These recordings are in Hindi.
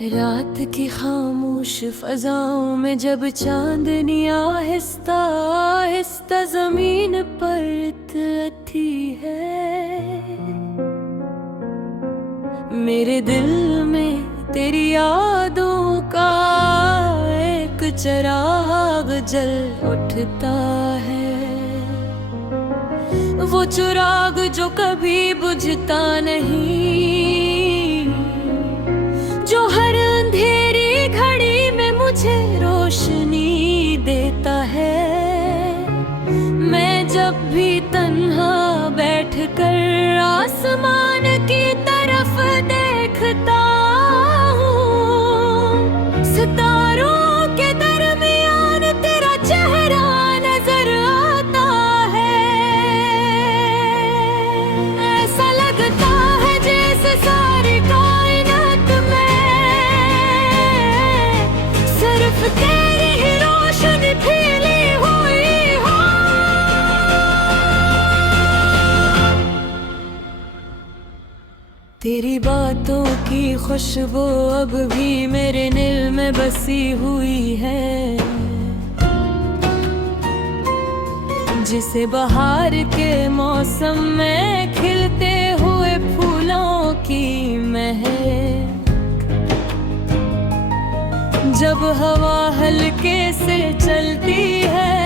रात की खामोश फजाओं में जब चांदनी आहिस्ता आहिस्ता जमीन पर उतरती है, मेरे दिल में तेरी यादों का एक चिराग जल उठता है। वो चिराग जो कभी बुझता नहीं, जो हर अंधेरी घड़ी में मुझे रोशनी देता है। मैं जब भी तन्हा बैठकर आसमान की तरफ देखता हूँ, सितारों के दरमियान तेरा चेहरा नजर आता है। ऐसा लगता है जैसे सारी कायनात में सिर्फ तेरी ही रोशनी फैली हुई हो। तेरी बातों की खुशबू अब भी मेरे दिल में बसी हुई है, जिसे बहार के मौसम में खिलते हुए फूलों की महक, जब हवा हल्के से चलती है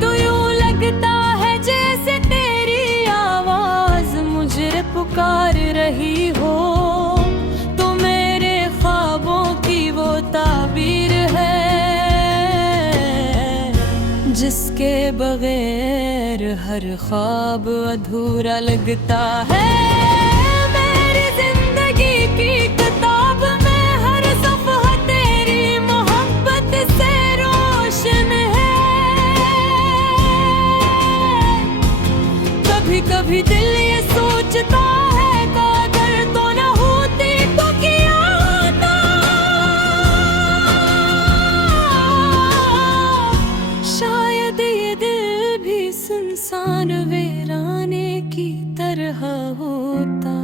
तो यूं लगता है जैसे तेरी आवाज मुझे पुकार रही हो। तो मेरे ख्वाबों की वो ताबीर है, जिसके बगैर हर ख्वाब अधूरा लगता है। मेरी जिंदगी की किताब में हर सफ़हा तेरी मोहब्बत से रोशन है। कभी कभी दिल ये सोचता है कादर तो न होती तो क्या होता। शायद ये दिल भी सुनसान वीराने की तरह होता,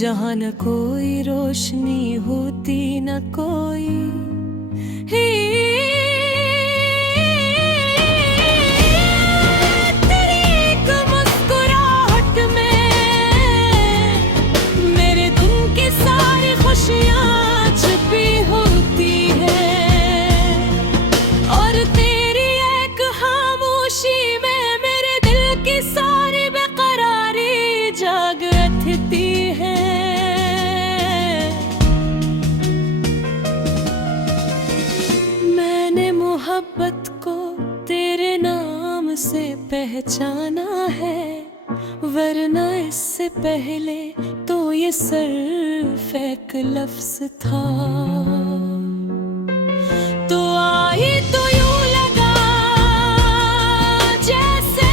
जहाँ न कोई रोशनी होती न कोई तेरी एक मुस्कुराहट में मेरे दिन की सारी खुशियाँ छुपी होती है, और तेरी एक खामोशी में मेरे दिल की सारी बेकरारी जाग उठती है। मैंने मोहब्बत को तेरे नाम से पहचाना है, वरना इससे पहले तो ये सिर्फ एक लफ्ज था। तो आई तो यूं लगा जैसे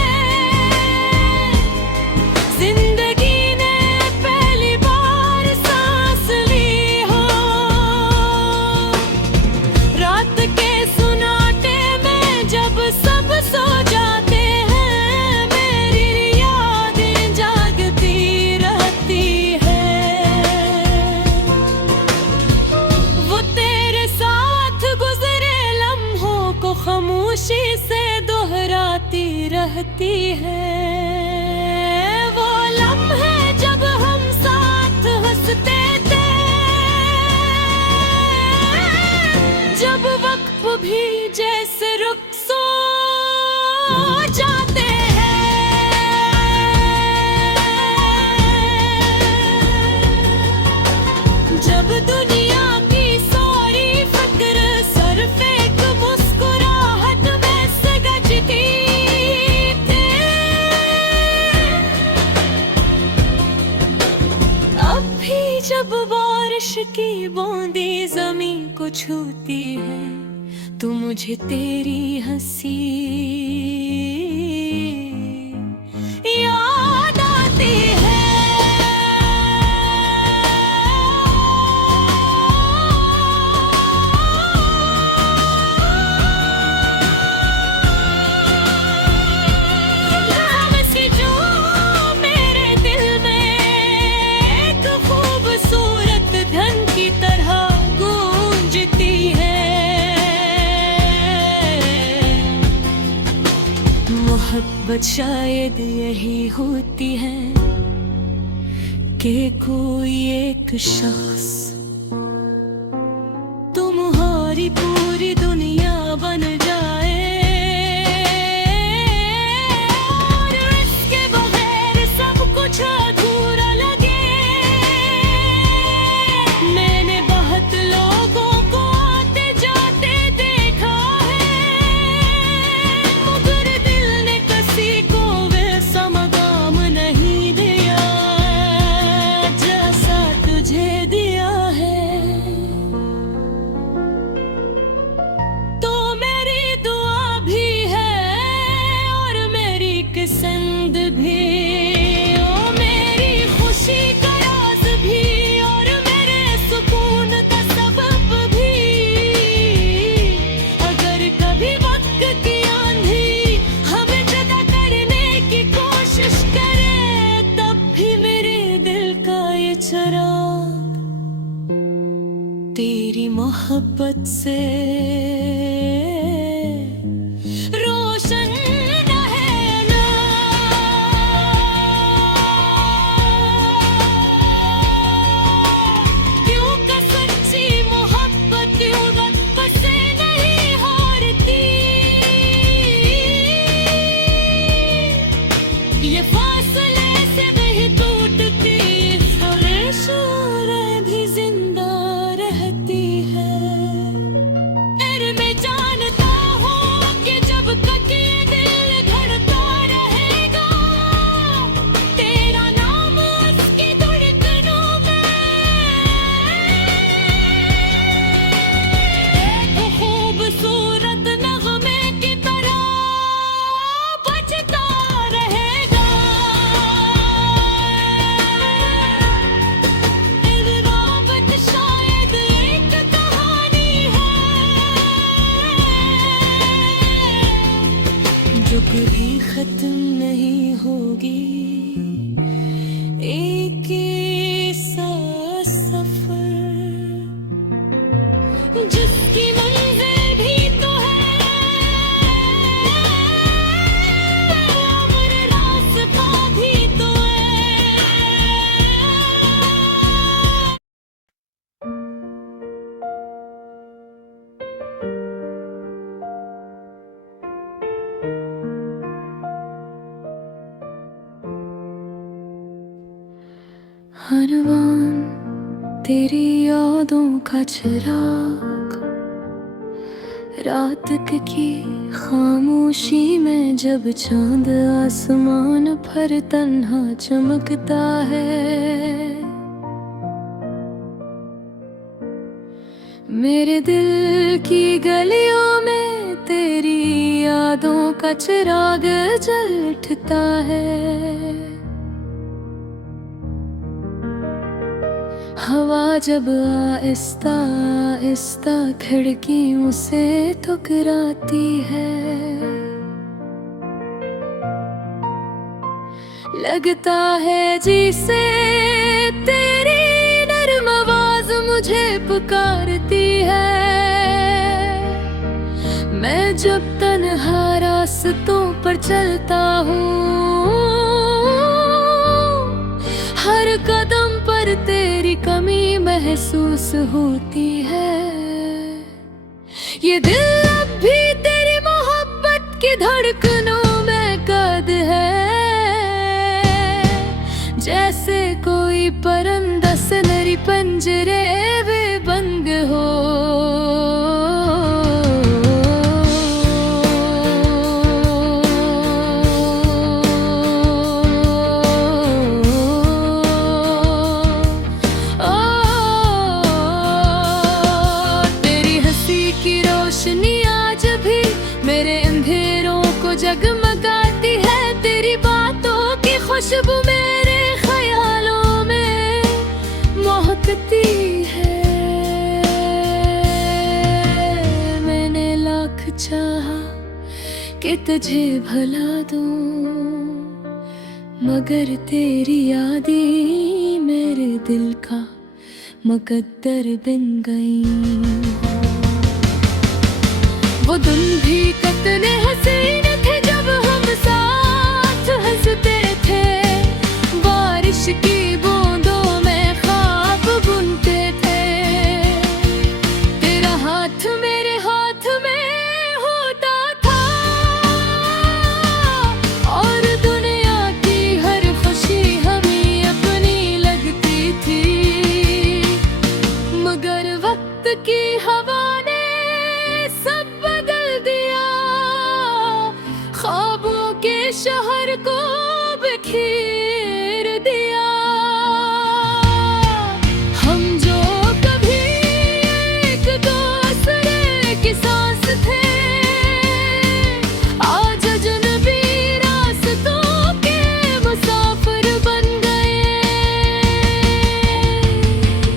जिंदगी ने पहली बार सांस ली हो। रात के सुनाटे में जब सब सो जाते हैं, मेरी यादें जागती रहती है। वो तेरे साथ गुजरे लम्हों को खामोशी से दोहराती रहती है। वो लम्हे जब हम साथ हंसते थे, जब वक्त भी जैसे रुक सो जाते हैं। जब दुनिया की सारी फिक्र सिर्फ एक मुस्कुराहट में से गजती थी, अब भी जब बारिश की बूंदी जमीन को छूती है तो मुझे तेरी हंसी याद आती है। नाम से जो मेरे दिल में मोहब्बत शायद यही होती है कि कोई एक शख्स तुम्हारी पूरी दुनिया बन जाए और इसके बगैर सब कुछ अधूरा लगे। मैंने बहुत लोगों को आते जाते देखा है, मगर दिल ने किसी को वैसा मकाम नहीं दिया जैसा तुझे दिया है। तो मेरी दुआ भी है और मेरी पसंद भी, ओ मेरी खुशी का राज भी और मेरे सुकून का सबब भी। अगर कभी वक्त की आंधी हमें जुदा करने की कोशिश करे, तब भी मेरे दिल का ये चिराग तेरी मोहब्बत से रोशन रहेगा। क्योंकि सच्ची मोहब्बत बस नहीं हारती, ये फासले से वही टूटती, शोरें भी जिंदा रहती है। फिर मैं जानता हूँ कि जब तक ये दिल धड़ता रहेगा, तेरा नाम उसकी धड़कनों में एक खूबसूरत नगमे की तरह बजता रहेगा। रावत शायद एक कहानी है जो कभी खत्म नहीं होगी, एक ऐसा सफर जिसकी मंजिल भी तो है और रास्ता भी तो है। हरवान तेरी यादों का चिराग, रात की खामोशी में जब चांद आसमान पर तन्हा चमकता है। मेरे दिल की गलियों में तेरी यादों का चिराग जल उठता है। हवा जब आहिस्ता आहिस्ता खिड़कियों से ठुकराती है, लगता है जैसे तेरी नर्म आवाज मुझे पुकारती है। मैं जब तन्हा रास्तों पर चलता हूँ, हर कदम पर तेरी कमी महसूस होती है। ये दिल अब भी तेरी मोहब्बत की धड़कनों में कैद है, जैसे कोई परिंदा सुनहरी पंजरे में बंद हो। जगमगाती है तेरी बातों की खुशबू, मेरे ख्यालों में महकती है। मैंने लाख चाहा कि तुझे भुला दूं, मगर तेरी यादें मेरे दिल का मुकद्दर बन गई। वो दिन भी कितने हसीन थे जब हम साथ सोचते थे, बारिश की बूंदों में ख्वाब बुनते थे। तेरा हाथ मेरे हाथ में होता था और दुनिया की हर खुशी हमें अपनी लगती थी। मगर वक्त की हवा ने सब बदल दिया, ख्वाबों के शहर को बिखेर दिया। हम जो कभी एक दूसरे की सांस थे, आज अजनबी रास्तों के मुसाफिर बन गए।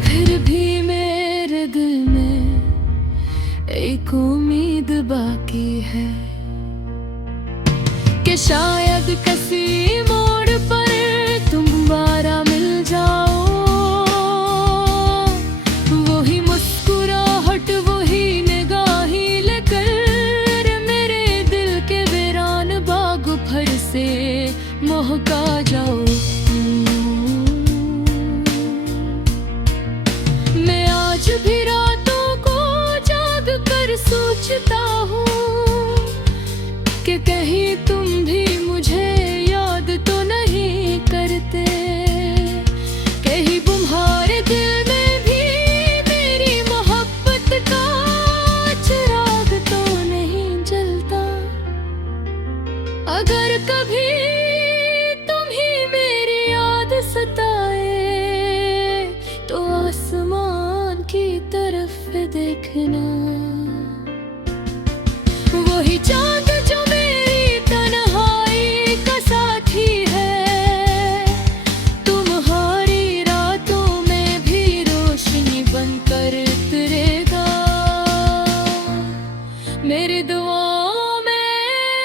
फिर भी मेरे दिल में एक उम्मीद बाकी है कि शायद किसी मोड़ पर तुम दोबारा मिल जाओ। वही मुस्कुराहट वही निगाहें लेकर मेरे दिल के वीरान बाग भर से महका जाओ। मैं आज भी रातों को जाग कर सोचता हूँ कि कहीं तुम भी मुझे याद तो नहीं करते, कहीं तुम्हारे दिल में भी मेरी मोहब्बत का चिराग तो नहीं जलता। अगर कभी तुम्हें मेरी याद सताए तो आसमान की तरफ देखना, वही चांद जो मेरी तन्हाई का साथी है, तुम्हारी रातों में भी रोशनी बनकर उतरेगा। मेरी दुआओं में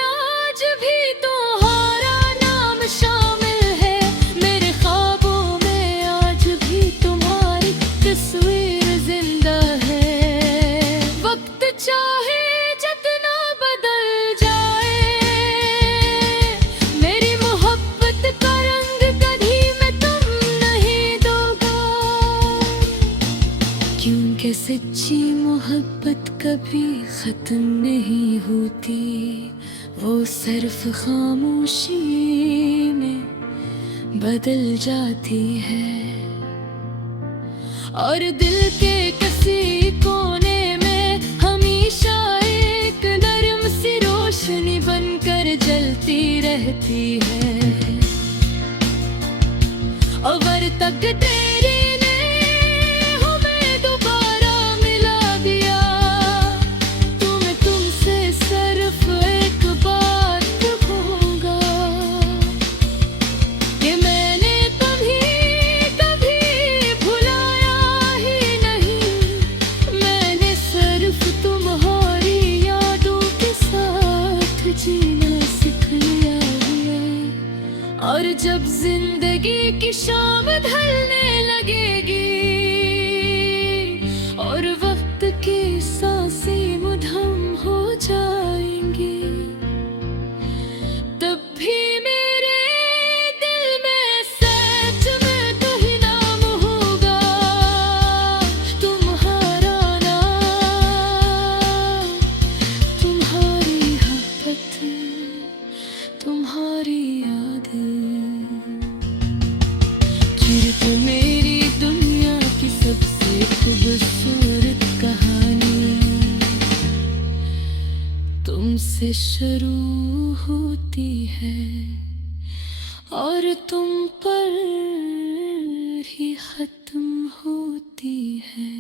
आज भी तुम्हारा नाम शामिल है, मेरे ख्वाबों में आज भी तुम्हारी तस्वीर जिंदा है। वक्त चाहे जितना बदल जाए, मेरी मोहब्बत का रंग कभी मैं तुम नहीं दोगा, क्योंकि सच्ची मोहब्बत कभी खत्म नहीं होती, वो सिर्फ खामोशी में बदल जाती है। और दिल के किसी कोने में हमेशा एक नरम सी रोशनी बनकर जलती रहती है। अगर तक तेरी ने हमें दोबारा मिला दिया, तो मैं तुमसे सिर्फ एक बात कहूँगा कि मैंने कभी भुलाया ही नहीं, मैंने सिर्फ तुम्हारी यादों के साथ जीना सीख लिया है। और जब जिंदगी की शाम ढलने लगेगी और वक्त की सांसें मुधम हो जाएंगी, तब भी मेरे दिल में सच में तो ही नाम होगा, तुम्हारा नाम, तुम्हारी मोहब्बत, तुम्हारी याद। सिर्फ मेरी दुनिया की सबसे खूबसूरत कहानी तुमसे शुरू होती है और तुम पर ही खत्म होती है।